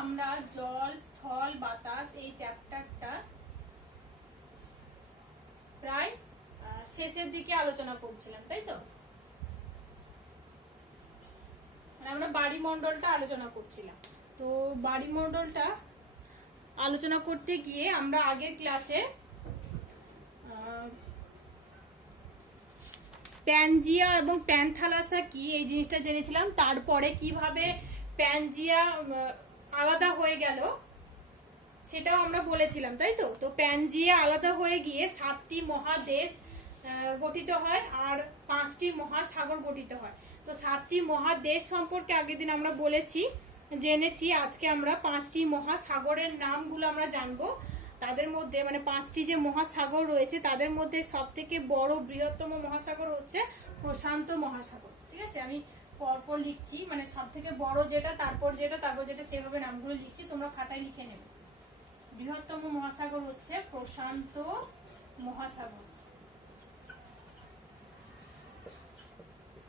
আমরা জল, স্থল, বাতাস এই চ্যাপ্টারটা প্রায় শেষের দিকে আলোচনা করছিলাম, তাই তো? আমরা বাড়িমণ্ডলটা আলোচনা করছিলাম। তো বাড়িমণ্ডলটা আলোচনা করতে গিয়ে আমরা আগের ক্লাসে প্যানজিয়া এবং প্যানথালাসা কি এই জিনিসটা জেনেছিলাম। তারপরে কিভাবে প্যানজিয়া আলাদা হয়ে গেল সেটাও আমরা বলেছিলাম, তাই তো? তো প্যানজিয়া আলাদা হয়ে গিয়ে 7টি মহাদেশ গঠিত হয় আর 5টি মহাসাগর গঠিত হয়। তো 7টি মহাদেশ সম্পর্কে আগের দিন আমরা জেনেছি। আজকে আমরা 5টি মহাসাগরের নামগুলো আমরা জানবো। তাদের মধ্যে মানে 5টি যে মহাসাগর রয়েছে তাদের মধ্যে সবথেকে বড় বৃহত্তম মহাসাগর হচ্ছে প্রশান্ত মহাসাগর। ঠিক আছে, আমি পরপর লিখছি, মানে সবথেকে বড় যেটা, তারপর যেটা সেভাবে নামগুলো লিখছি, তোমরা খাতায় লিখে নেবে। বৃহত্তম মহাসাগর হচ্ছে প্রশান্ত মহাসাগর,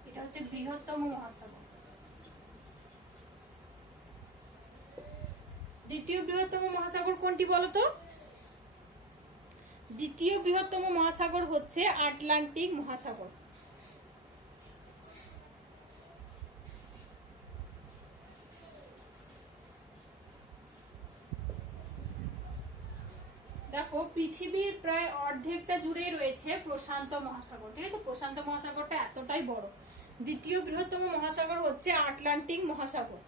এটা হচ্ছে বৃহত্তম মহাসাগর। দ্বিতীয় বৃহত্তম মহাসাগর কোনটি বলতো? দ্বিতীয় বৃহত্তম মহাসাগর হচ্ছে আটলান্টিক মহাসাগর। দেখো, পৃথিবীর প্রায় অর্ধেকটা জুড়েই রয়েছে প্রশান্ত মহাসাগর। ঠিক আছে, প্রশান্ত মহাসাগরটা এতটাই বড়। দ্বিতীয় বৃহত্তম মহাসাগর হচ্ছে আটলান্টিক মহাসাগর।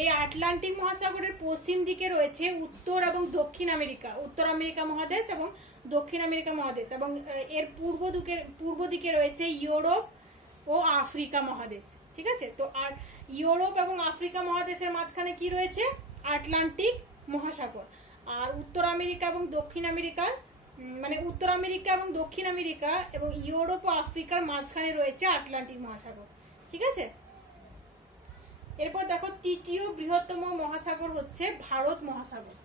এই আটলান্টিক মহাসাগরের পশ্চিম দিকে রয়েছে উত্তর এবং দক্ষিণ আমেরিকা, উত্তর আমেরিকা মহাদেশ এবং দক্ষিণ আমেরিকা মহাদেশ, এবং এর পূর্ব দিকে রয়েছে ইউরোপ ও আফ্রিকা মহাদেশ। ঠিক আছে, তো আর ইউরোপ এবং আফ্রিকা মহাদেশের মাঝখানে কি রয়েছে? আটলান্টিক মহাসাগর। আর উত্তর আমেরিকা এবং দক্ষিণ আমেরিকার মানে উত্তর আমেরিকা এবং দক্ষিণ আমেরিকা এবং ইউরোপ ও আফ্রিকার মাঝখানে রয়েছে আটলান্টিক মহাসাগর। ঠিক আছে, এরপর দেখো, তৃতীয় বৃহত্তম মহাসাগর হচ্ছে ভারত মহাসাগর।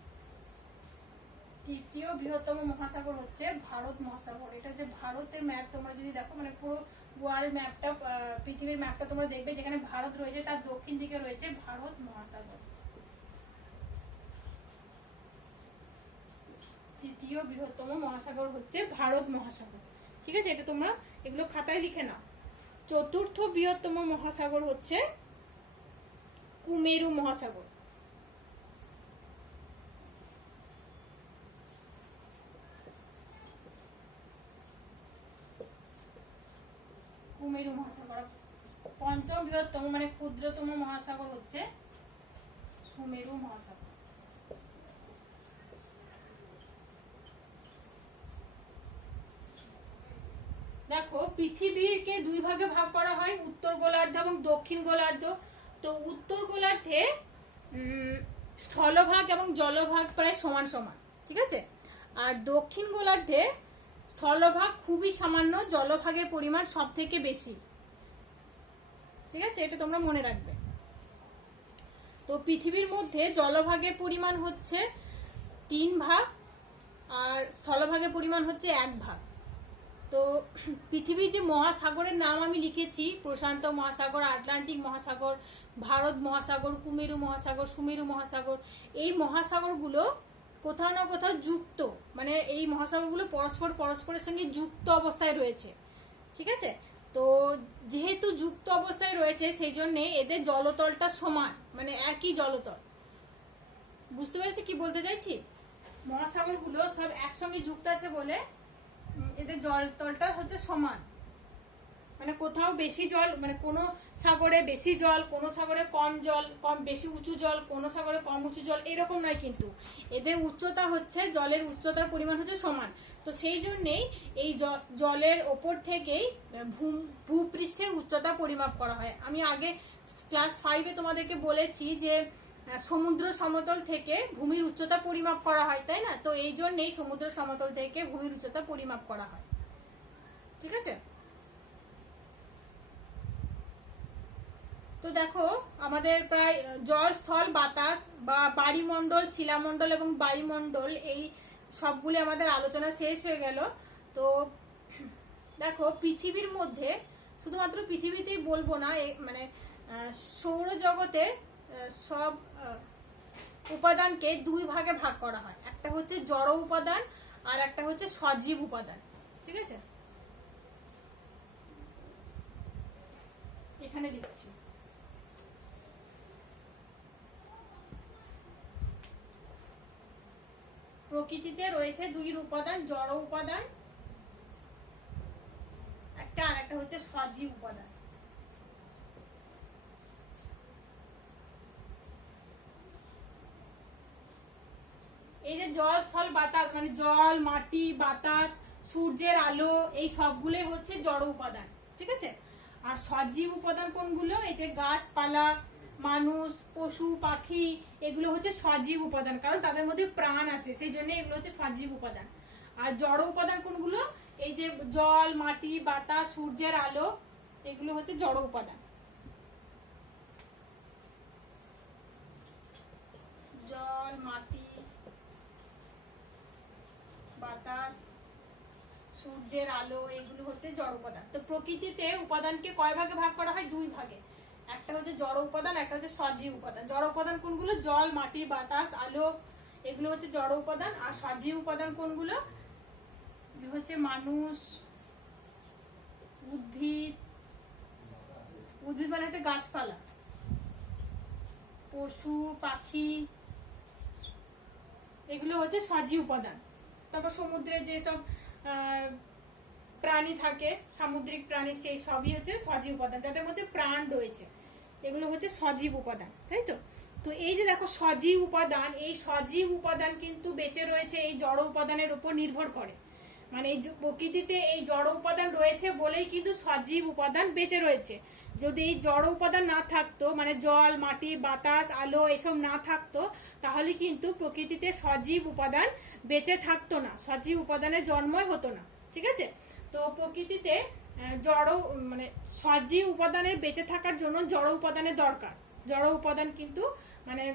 তৃতীয় বৃহত্তম মহাসাগর হচ্ছে ভারত মহাসাগর। এটা যে ভারতের ম্যাপ তোমরা যদি দেখো, মানে পুরো ওয়ার্ল্ড ম্যাপটা, পৃথিবীর ম্যাপটা তোমরা দেখবে, যেখানে ভারত রয়েছে তার দক্ষিণ দিকে রয়েছে ভারত মহাসাগর। তৃতীয় বৃহত্তম মহাসাগর হচ্ছে ভারত মহাসাগর। ঠিক আছে, এটা তোমরা এগুলো খাতায় লিখে নাও। চতুর্থ বৃহত্তম মহাসাগর হচ্ছে কুমেরু মহাসাগর। কুমেরু মহাসাগর। পঞ্চম বৃহত্তম মানে ক্ষুদ্রতম মহাসাগর হচ্ছে সুমেরু মহাসাগর। দেখো, পৃথিবীকে দুই ভাগে ভাগ করা হয়, উত্তর গোলার্ধ এবং দক্ষিণ গোলার্ধ। তো উত্তর গোলার্ধে স্থলভাগ এবং জলভাগ প্রায় সমান সমান। ঠিক আছে, আর দক্ষিণ গোলার্ধে স্থলভাগ খুবই সামান্য, জলভাগের পরিমাণ সব থেকে বেশি। ঠিক আছে, এটা তোমরা মনে রাখবে। তো পৃথিবীর মধ্যে জলভাগের পরিমাণ হচ্ছে 3 ভাগ আর স্থলভাগের পরিমাণ হচ্ছে 1 ভাগ। তো পৃথিবীর যে মহাসাগরের নাম আমি লিখেছি, প্রশান্ত মহাসাগর, আটলান্টিক মহাসাগর, ভারত মহাসাগর, কুমেরু মহাসাগর, সুমেরু মহাসাগর, এই মহাসাগরগুলো কোথাও না কোথাও যুক্ত, মানে এই মহাসাগরগুলো পরস্পরের সঙ্গে যুক্ত অবস্থায় রয়েছে। ঠিক আছে, তো যেহেতু যুক্ত অবস্থায় রয়েছে সেই জন্য এদের জলতলটা সমান, মানে একই জলতল। বুঝতে পেরেছি কি বলতে চাইছি? মহাসাগরগুলো সব একসঙ্গে যুক্ত আছে বলে এদের জলতলটা হচ্ছে সমান, মানে কোথাও বেশি জল, মানে কোনো সাগরে বেশি জল, কোনো সাগরে কম জল, বেশি উঁচু জল, কোনো সাগরে কম উঁচু জল, এরকম নয়। কিন্তু এদের উচ্চতা হচ্ছে, জলের উচ্চতার পরিমাণ হচ্ছে সমান। তো সেই জন্যেই এই জলের ওপর থেকেই ভূপৃষ্ঠের উচ্চতা পরিমাপ করা হয়। আমি আগে ক্লাস 5-এ তোমাদেরকে বলেছি যে সমুদ্র সমতল থেকে ভূমির উচ্চতা পরিমাপ করা হয়, তাই না? তো এই জন্যেই সমুদ্র সমতল থেকে ভূমির উচ্চতা পরিমাপ করা হয়। ঠিক আছে, তো দেখো, আমাদের প্রায় জল, স্থল, বাতাস বা বায়ুমণ্ডল, শিলামণ্ডল এবং বায়ুমণ্ডল, এই সবগুলো আমাদের আলোচনা শেষ হয়ে গেল। তো দেখো, পৃথিবীর মধ্যে শুধুমাত্র পৃথিবীতেই বলবো না, মানে সৌরজগতের সব উপাদানকে দুই ভাগে ভাগ করা হয়, একটা হচ্ছে জড় উপাদান আর একটা হচ্ছে সজীব উপাদান। ঠিক আছে, এখানে লিখছি। প্রকৃতিতে রয়েছে দুই উপাদান, জড় উপাদান একটা আর একটা হচ্ছে সজীব উপাদান। এই যে জল স্থল বাতাস মানে জল, মাটি, বাতাস, সূর্যের আলো, এই সবগুলোই হচ্ছে জড় উপাদান। ঠিক আছে, আর সজীব উপাদান কোনগুলো? এই যে গাছপালা, মানুষ, পশু, পাখি, এগুলো হচ্ছে সজীব উপাদান, কারণ তাদের মধ্যে প্রাণ আছে, সেই জন্য এগুলো হচ্ছে সজীব উপাদান। আর জড় উপাদান কোনগুলো? এই যে জল, মাটি, বাতাস, সূর্যের আলো, এগুলো হচ্ছে জড় উপাদান। জল, মাটি, বাতাস, সূর্যের আলো, এগুলো হচ্ছে জড় উপাদান। তো প্রকৃতিতে উপাদানকে কয় ভাগে ভাগ করা হয়? দুই ভাগে, একটা হচ্ছে জড় উপাদান, একটা হচ্ছে সজীব উপাদান। জড় উপাদান কোনগুলো? জল, মাটি, বাতাস, আলো, এগুলো হচ্ছে জড় উপাদান। আর সজীব উপাদান কোনগুলো? হচ্ছে মানুষ, উদ্ভিদ, উদ্ভিদ মানে হচ্ছে গাছপালা, পশু, পাখি, এগুলো হচ্ছে সজীব উপাদান। তারপর সমুদ্রে যেসব প্রাণী থাকে, সামুদ্রিক প্রাণী, সেই সবই হচ্ছে সজীব উপাদান, যাদের মধ্যে প্রাণ রয়েছে, এগুলো হচ্ছে সজীব উপাদান। তাই তো? তো এই যে দেখো সজীব উপাদান, এই সজীব উপাদান কিন্তু বেঁচে রয়েছে এই জড় উপাদানের উপর নির্ভর করে। মানে এই প্রকৃতিতে এই জড় উপাদান রয়েছে বলেই কিন্তু সজীব উপাদান বেঁচে রয়েছে। যদি এই জড় উপাদান না থাকতো, মানে জল, মাটি, বাতাস, আলো এসব না থাকতো, তাহলে কিন্তু প্রকৃতিতে সজীব উপাদান বেঁচে থাকতো না, সজীব উপাদানের জন্মই হতো না। ঠিক আছে, তো প্রকৃতিতে জড় মানে সজীব উপাদানের বেঁচে থাকার জন্য জড় উপাদানের দরকার। জড় উপাদান কিন্তু মানে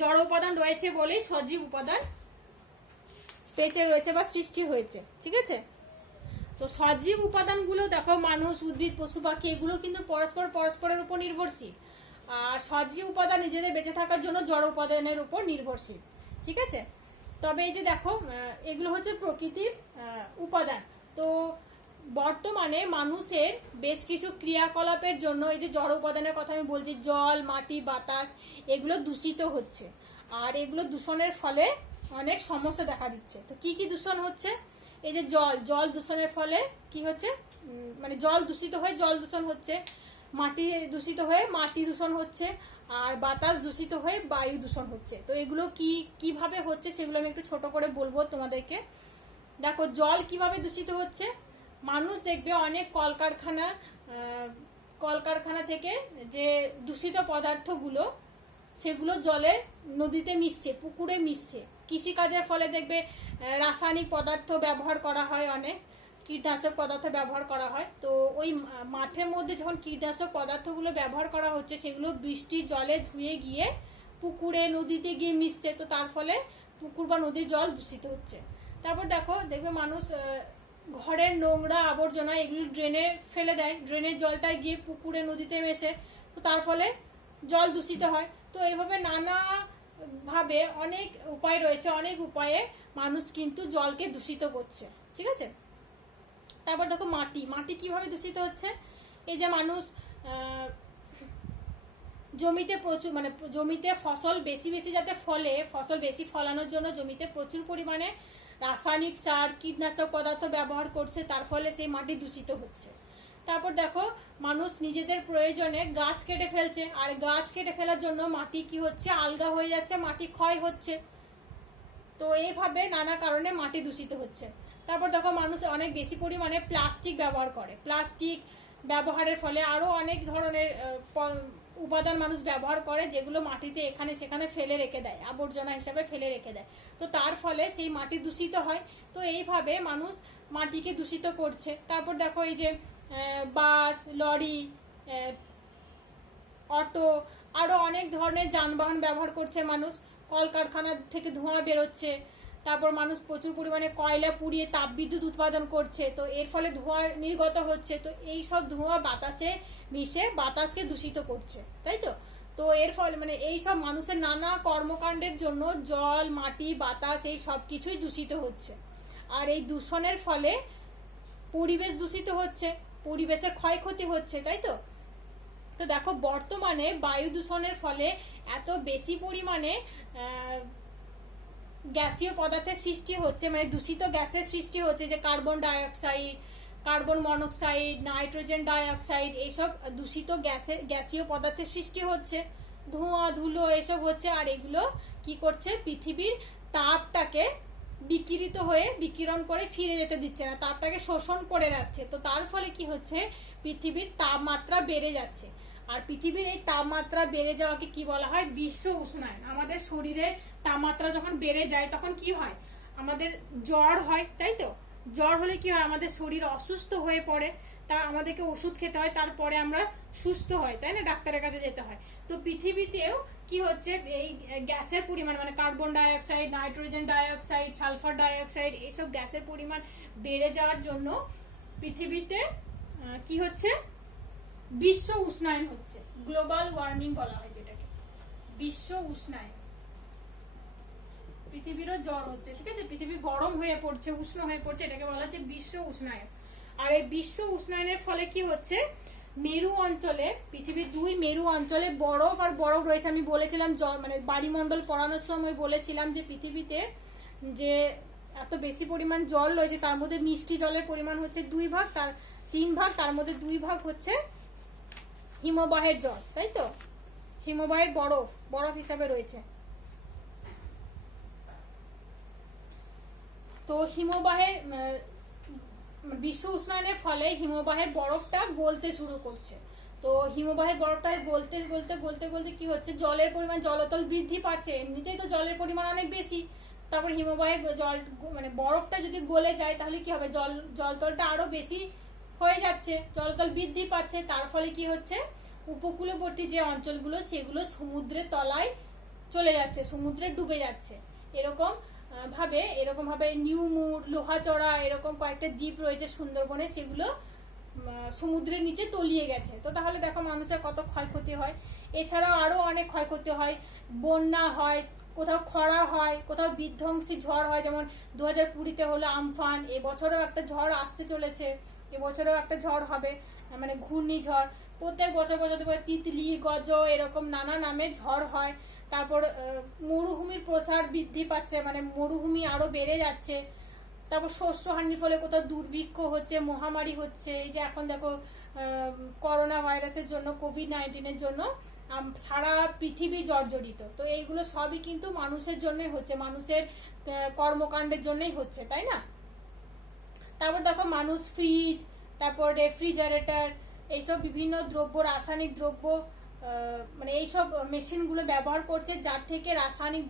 জড় উপাদান রয়েছে বলেই সজীব উপাদান বেঁচে রয়েছে বা সৃষ্টি হয়েছে। ঠিক আছে, তো সজীব উপাদানগুলো দেখো মানুষ, উদ্ভিদ, পশু, পাখি, এগুলো কিন্তু পরস্পরের উপর নির্ভরশীল। আর সজীব উপাদান নিজেদের বেঁচে থাকার জন্য জড় উপাদানের উপর নির্ভরশীল। ঠিক আছে, তবে এই যে দেখো এগুলো হচ্ছে প্রকৃতির উপাদান। তো বর্তমানে মানুষের বেশ কিছু ক্রিয়াকলাপের জন্য এই যে জড় উপাদানের কথা আমি বলছি, জল, মাটি, বাতাস, এগুলো দূষিত হচ্ছে। আর এগুলো দূষণের ফলে অনেক সমস্যা দেখা দিচ্ছে। তো কি কি দূষণ হচ্ছে? এই যে জল দূষণের ফলে কি হচ্ছে? মানে জল দূষিত হয়ে জল দূষণ হচ্ছে, মাটি দূষিত হয়ে মাটি দূষণ হচ্ছে, আর বাতাস দূষিত হয়ে বায়ু দূষণ হচ্ছে। তো এগুলো কিভাবে হচ্ছে সেগুলো আমি একটু ছোট করে বলবো তোমাদেরকে। দেখো জল কিভাবে দূষিত হচ্ছে। মানুষ দেখবে অনেক কলকারখানা থেকে যে দূষিত পদার্থগুলো, সেগুলো জলে, নদীতে মিশছে, পুকুরে মিশছে। কৃষিকাজের ফলে দেখবে রাসায়নিক পদার্থ ব্যবহার করা হয়, অনেক কীটনাশক পদার্থ ব্যবহার করা হয়। তো ওই মাঠের মধ্যে যখন কীটনাশক পদার্থগুলো ব্যবহার করা হচ্ছে, সেগুলো বৃষ্টির জলে ধুয়ে গিয়ে পুকুরে, নদীতে গিয়ে মিশছে। তো তার ফলে পুকুর বা নদীর জল দূষিত হচ্ছে। তারপর দেখবে মানুষ ঘরের নোংরা আবর্জনা এগুলো ড্রেনে ফেলে দেয়, ড্রেনের জলটাই গিয়ে পুকুরে, নদীতে মেশে। তো তার ফলে জল দূষিত হয়। তো এইভাবে নানা ভাবে অনেক উপায় রয়েছে, অনেক উপায়ে মানুষ কিন্তু জলকে দূষিত করছে। ঠিক আছে, তারপর দেখো মাটি কিভাবে দূষিত হচ্ছে। এই যে মানুষ জমিতে প্রচুর মানে জমিতে ফসল বেশি যাতে ফলে, ফসল বেশি ফলানোর জন্য জমিতে প্রচুর পরিমাণে রাসায়নিক সার, কীটনাশক পদার্থ ব্যবহার করছে, তার ফলে সেই মাটি দূষিত হচ্ছে। তারপর দেখো মানুষ নিজেদের প্রয়োজনে গাছ কেটে ফেলছে, আর গাছ কেটে ফেলার জন্য মাটি কি হচ্ছে? আলগা হয়ে যাচ্ছে, মাটি ক্ষয় হচ্ছে। তো এইভাবে নানা কারণে মাটি দূষিত হচ্ছে। তারপর দেখো মানুষ অনেক বেশি পরিমাণে প্লাস্টিক ব্যবহার করে। প্লাস্টিক ব্যবহারের ফলে আরও অনেক ধরনের উপাদান মানুষ ব্যবহার করে, যেগুলো মাটিতে এখানে সেখানে ফেলে রেখে দেয়, আবর্জনা হিসাবে ফেলে রেখে দেয়। তো তার ফলে সেই মাটি দূষিত হয়। তো এইভাবে মানুষ মাটিকে দূষিত করছে। তারপর দেখো এই যে বাস, লরি, অটো, আরও অনেক ধরনের যানবাহন ব্যবহার করছে মানুষ। কলকারখানা থেকে ধোঁয়া বেরোচ্ছে, তারপর মানুষ প্রচুর পরিমাণে কয়লা পুড়িয়ে তাপবিদ্যুৎ উৎপাদন করছে, তো এর ফলে ধোঁয়া নির্গত হচ্ছে, তো এই সব ধোঁয়া বাতাসে মিশে বাতাসকে দূষিত করছে, তাই তো। তো এর ফলে মানে এই সব মানুষের নানা কর্মকাণ্ডের জন্য জল, মাটি, বাতাস এই সব কিছুই দূষিত হচ্ছে। আর এই দূষণের ফলে পরিবেশ দূষিত হচ্ছে, পরিবেশের ক্ষয়ক্ষতি হচ্ছে, তাই তো। তো দেখো বর্তমানে বায়ু দূষণের ফলে এত বেশি পরিমাণে গ্যাসীয় পদার্থের সৃষ্টি হচ্ছে, মানে দূষিত গ্যাসের সৃষ্টি হচ্ছে, যে carbon dioxide, carbon monoxide, nitrogen dioxide, এইসব দূষিত গ্যাসীয় পদার্থের সৃষ্টি হচ্ছে, ধোঁয়া ধুলো এসব হচ্ছে। আর এগুলো কি করছে, পৃথিবীর তাপটাকে বিকিরণ করে ফিরে যেতে দিচ্ছে না, তাপটাকে শোষণ করে রাখছে। তো তার ফলে কি হচ্ছে, পৃথিবীর তাপমাত্রা বেড়ে যাচ্ছে। আর পৃথিবীর এই তাপমাত্রা বেড়ে যাওয়াকে কি বলা হয়, বিশ্ব উষ্ণায়ন। আমাদের শরীরের তাপমাত্রা যখন বেড়ে যায় তখন কি হয়, আমাদের জ্বর হয়, তাই তো। জ্বর হলে কি হয়, আমাদের শরীর অসুস্থ হয়ে পড়ে, তা আমাদেরকে ওষুধ খেতে হয়, তারপরে আমরা সুস্থ হয়, তাই না, ডাক্তারের কাছে যেতে হয়। তো পৃথিবীতেও কি হচ্ছে, এই গ্যাসের পরিমাণ মানে carbon dioxide, nitrogen dioxide, sulphur dioxide, এইসব গ্যাসের পরিমাণ বেড়ে যাওয়ার জন্য পৃথিবীতে কি হচ্ছে, বিশ্ব উষ্ণায়ন হচ্ছে। গ্লোবাল ওয়ার্মিং বলা হয় যেটাকে, বিশ্ব উষ্ণায়ন। পৃথিবীরও জ্বর হচ্ছে, ঠিক আছে, পৃথিবী গরম হয়ে পড়ছে, উষ্ণ হয়ে পড়ছে, এটাকে বলা হচ্ছে বিশ্ব উষ্ণায়ন। আর এই বিশ্ব উষ্ণায়নের ফলে কি হচ্ছে, মেরু অঞ্চলে, পৃথিবীর 2 মেরু অঞ্চলে বরফ আর বরফ রয়েছে। আমি বলেছিলাম মানে বাড়িমণ্ডল পড়ানোর সময় বলেছিলাম যে পৃথিবীতে যে এত বেশি পরিমাণ জল রয়েছে, তার মধ্যে মিষ্টি জলের পরিমাণ হচ্ছে 2 ভাগ, তার 3 ভাগ, তার মধ্যে 2 ভাগ হচ্ছে হিমবাহের জল, তাই তো। হিমবাহের বরফ হিসাবে রয়েছে। তো হিমবাহের বিশ্ব উষ্ণায়নের ফলে হিমবাহের বরফটা গলতে শুরু করছে। তো হিমবাহের বরফটা গলতে গলতে গলতে গলতে কি হচ্ছে, জলের পরিমাণ, জলতল বৃদ্ধি পাচ্ছে, এমনিতেই তো জলের পরিমাণ অনেক বেশি, তারপর হিমবাহের জল মানে বরফটা যদি গলে যায় তাহলে কি হবে, জলতলটা আরো বেশি হয়ে যাচ্ছে, জলতল বৃদ্ধি পাচ্ছে, তার ফলে কি হচ্ছে, উপকূলবর্তী যে অঞ্চলগুলো সেগুলো সমুদ্রের তলায় চলে যাচ্ছে, সমুদ্রে ডুবে যাচ্ছে। এরকম ভাবে নিউমুর, লোহাচড়া, এরকম কয়েকটা দ্বীপ রয়েছে সুন্দরবনে, সেগুলো সমুদ্রের নিচে তলিয়ে গেছে। তো তাহলে দেখো মানুষের কত ক্ষয়ক্ষতি হয়। এছাড়াও আরো অনেক ক্ষয়ক্ষতি হয়, বন্যা হয়, কোথাও খরা হয়, কোথাও বিধ্বংসী ঝড় হয়, যেমন 2020-তে হলো আমফান, এবছরেও একটা ঝড় আসতে চলেছে, এবছরেও একটা ঝড় হবে, মানে ঘূর্ণিঝড়। প্রত্যেক বছর তিতলি, গজ, এরকম নানা নামে ঝড় হয়। তারপর মরুভূমির প্রসার বৃদ্ধি পাচ্ছে, মানে মরুভূমি আরো বেড়ে যাচ্ছে। তারপর শস্য হানির ফলে কোথাও দুর্ভিক্ষ হচ্ছে, মহামারী হচ্ছে। এই যে এখন দেখো করোনা ভাইরাসের জন্য, কোভিড-19-এর জন্য সারা পৃথিবী জর্জরিত। তো এইগুলো সবই কিন্তু মানুষের জন্যই হচ্ছে, মানুষের কর্মকাণ্ডের জন্যই হচ্ছে, তাই না। তারপর দেখো মানুষ ফ্রিজ, তারপর রেফ্রিজারেটর, এইসব বিভিন্ন দ্রব্য, রাসায়নিক দ্রব্য, মানে এইসব মেশিনগুলো ব্যবহার করছে, যার থেকে রাসায়নিক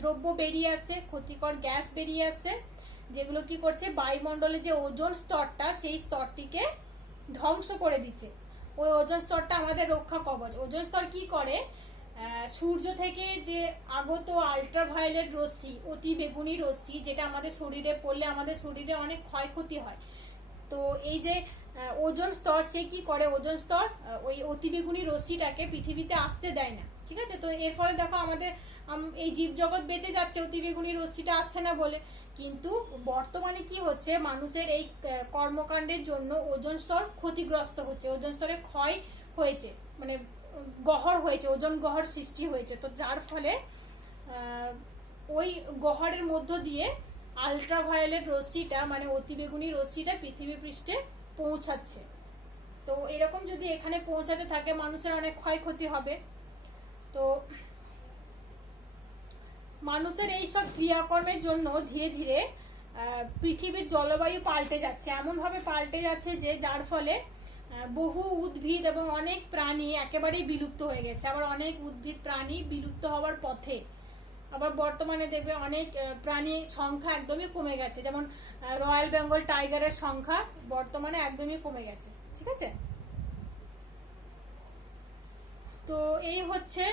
দ্রব্য বেরিয়ে আসছে, ক্ষতিকর গ্যাস বেরিয়ে আসছে, যেগুলো কি করছে, বায়ুমণ্ডলে যে ওজোন স্তরটা, সেই স্তরটিকে ধ্বংস করে দিচ্ছে। ওই ওজোন স্তরটা আমাদের রক্ষা কবচ। ওজোন স্তর কি করে, সূর্য থেকে যে আগত আল্ট্রাভায়োলেট রশ্মি, অতি বেগুনি রশ্মি, যেটা আমাদের শরীরে পড়লে আমাদের শরীরে অনেক ক্ষয়ক্ষতি হয়। তো এই যে ওজোন স্তর, সে কি করে, ওজোন স্তর ওই অতিবেগুনি রশ্মিটাকে পৃথিবীতে আসতে দেয় না, ঠিক আছে। তো এর ফলে দেখো আমাদের এই জীবজগৎ বেঁচে যাচ্ছে অতিবেগুনি রশ্মিটা আসছে না বলে। কিন্তু বর্তমানে কি হচ্ছে, মানুষের এই কর্মকাণ্ডের জন্য ওজোন স্তর ক্ষতিগ্রস্ত হচ্ছে, ওজোন স্তরে ক্ষয় হয়েছে, মানে গহ্বর হয়েছে, ওজোন গহ্বর সৃষ্টি হয়েছে। তো যার ফলে ওই গহ্বরের মধ্য দিয়ে আল্ট্রাভায়োলেট রশ্মিটা, মানে অতিবেগুনি রশ্মিটা পৃথিবী পৃষ্ঠে পৌঁছাচ্ছে। তো এরকম যদি এখানে পৌঁছাতে থাকে, মানুষের অনেক ক্ষয়ক্ষতি হবে। তো মানুষের এই সব ক্রিয়াকর্মের জন্য ধীরে ধীরে পৃথিবীর জলবায়ু পাল্টে যাচ্ছে, এমন ভাবে পাল্টে যাচ্ছে যে যার ফলে বহু উদ্ভিদ এবং অনেক প্রাণী একেবারেই বিলুপ্ত হয়ে গেছে, আবার অনেক উদ্ভিদ প্রাণী বিলুপ্ত হওয়ার পথে। আবার বর্তমানে দেখবে অনেক প্রাণী সংখ্যা একদমই কমে গেছে, যেমন রয়্যাল বেঙ্গল টাইগারের সংখ্যা বর্তমানে একদমই কমে গেছে, ঠিক আছে। তো এই হচ্ছে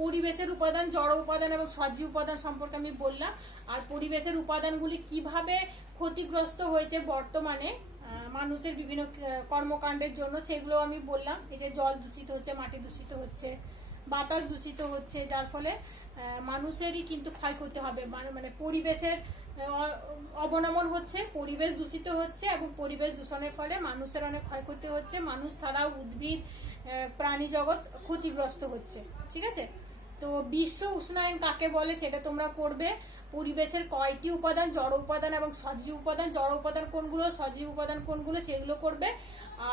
পরিবেশের উপাদান, জড় উপাদান এবং সজীব উপাদান সম্পর্কে আমি বললাম। আর পরিবেশের উপাদানগুলি কিভাবে ক্ষতিগ্রস্ত হয়েছে বর্তমানে মানুষের বিভিন্ন কর্মকাণ্ডের জন্য, সেগুলো আমি বললাম। এই যে জল দূষিত হচ্ছে, মাটি দূষিত হচ্ছে, বাতাস দূষিত হচ্ছে, যার ফলে মানুষেরই কিন্তু ক্ষয়ক্ষতি হবে, মানে পরিবেশের অবনমন হচ্ছে, পরিবেশ দূষিত হচ্ছে এবং পরিবেশ দূষণের ফলে মানুষের অনেক ক্ষয়ক্ষতি হচ্ছে। মানুষ ছাড়াও উদ্ভিদ, প্রাণী জগৎ ক্ষতিগ্রস্ত হচ্ছে। ঠিক আছে, তো বিশ্ব উষ্ণায়ন কাকে বলে সেটা তোমরা করবে। পরিবেশের কয়টি উপাদান, জড় উপাদান এবং সজীব উপাদান, জড় উপাদান কোনগুলো, সজীব উপাদান কোনগুলো, সেগুলো করবে।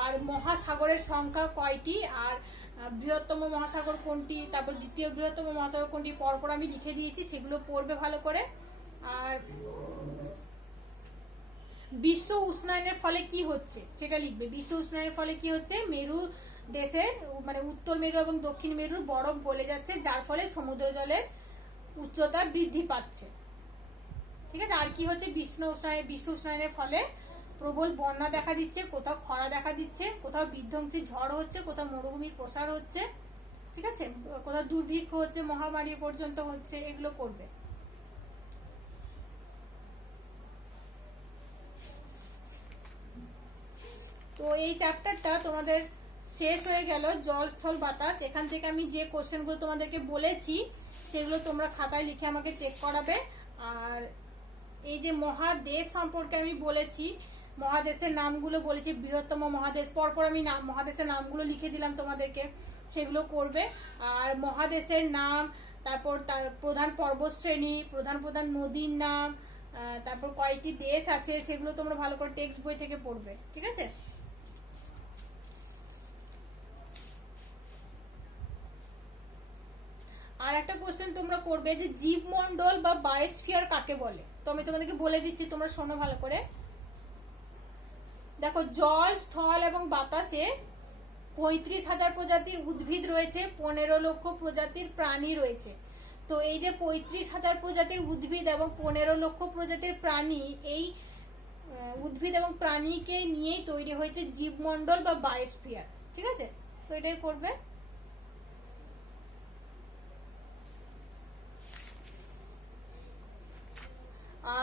আর মহাসাগরের সংখ্যা কয়টি, আর বৃহত্তম মহাসাগর কোনটি, তারপর দ্বিতীয় বৃহত্তম মহাসাগর কোনটি, পরপর আমি লিখে দিয়েছি, সেগুলো পড়বে ভালো করে। আর বিশ্ব উষ্ণায়নের ফলে কি হচ্ছে সেটা লিখবে। বিশ্ব উষ্ণায়নের ফলে কি হচ্ছে, মেরু দেশের মানে উত্তর মেরু এবং দক্ষিণ মেরুর বরফ গলে যাচ্ছে, যার ফলে সমুদ্র জলের উচ্চতা বৃদ্ধি পাচ্ছে। ঠিক আছে, আর কি হচ্ছে, বিশ্ব উষ্ণায়নের ফলে প্রবল বন্যা দেখা দিচ্ছে, কোথাও খরা দেখা দিচ্ছে, কোথাও বিধ্বংসী ঝড় হচ্ছে, কোথাও মরুভূমির প্রসার হচ্ছে। ঠিক আছে, কোথাও দুর্ভিক্ষ হচ্ছে, মহামারী পর্যন্ত হচ্ছে, এগুলো করবে। তো এই চ্যাপ্টারটা তোমাদের শেষ হয়ে গেল, জল স্থল বাতাস। এখান থেকে আমি যে কোশ্চেনগুলো তোমাদেরকে বলেছি সেগুলো তোমরা খাতায় লিখে আমাকে চেক করাবে। আর এই যে মহাদেশ সম্পর্কে আমি বলেছি, মহাদেশের নামগুলো বলেছি, বৃহত্তম মহাদেশ, পরপর আমি মহাদেশের নামগুলো লিখে দিলাম তোমাদেরকে, সেগুলো করবে। আর মহাদেশের নাম, তারপর প্রধান পর্বতশ্রেণী, প্রধান প্রধান নদীর নাম, তারপর কয়টি দেশ আছে সেগুলো তোমরা ভালো করে টেক্সট বই থেকে পড়বে। ঠিক আছে, আর একটা কোশ্চেন তোমরা করবে যে জীবমণ্ডল বা বায়োস্ফিয়ার কাকে বলে। তো আমি তোমাদেরকে বলে দিচ্ছি, তোমরা শোনো ভালো করে। দেখো, জল, স্থল এবং বাতাসে 35,000 প্রজাতির উদ্ভিদ রয়েছে, 15 লক্ষ প্রজাতির প্রাণী রয়েছে। তো এই যে 35,000 প্রজাতির উদ্ভিদ এবং 15 লক্ষ প্রজাতির প্রাণী, এই উদ্ভিদ এবং প্রাণীকে নিয়েই তৈরি হয়েছে জীবমণ্ডল বা বায়োস্ফিয়ার। ঠিক আছে, তো এটাই করবে।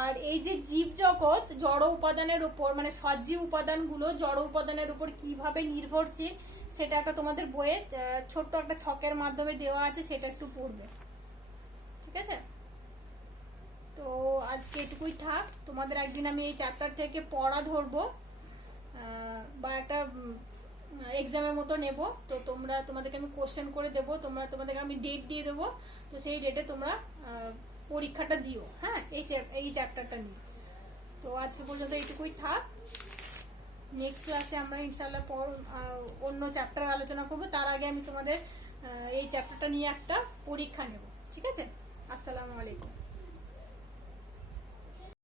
আর এই যে জীব জগৎ জড় উপাদানের উপর, মানে সজীব উপাদানগুলো জড় উপাদানের উপর কিভাবে নির্ভরশীল, সেটা একটা তোমাদের বইয়ে ছোট্ট একটা ছকের মাধ্যমে দেওয়া আছে, সেটা একটু পড়বে। ঠিক আছে, তো আজকে এটুকুই থাক। তোমাদের একদিন আমি এই চ্যাপ্টার থেকে পড়া ধরবো বা একটা এক্সামের মতো নেব। তো তোমাদেরকে আমি কোশ্চেন করে দেবো, তোমাদেরকে আমি ডেট দিয়ে দেবো। তো সেই ডেটে তোমরা পরীক্ষাটা দিও। হ্যাঁ, এই চ্যাপ্টারটা নিয়ে। তো আজকে পর্যন্ত এইটুকুই থাক। নেক্সট ক্লাসে আমরা ইনশাল্লাহ অন্য চ্যাপ্টার আলোচনা করব। তার আগে আমি তোমাদের এই চ্যাপ্টারটা নিয়ে একটা পরীক্ষা নেব। ঠিক আছে, আসসালামু আলাইকুম।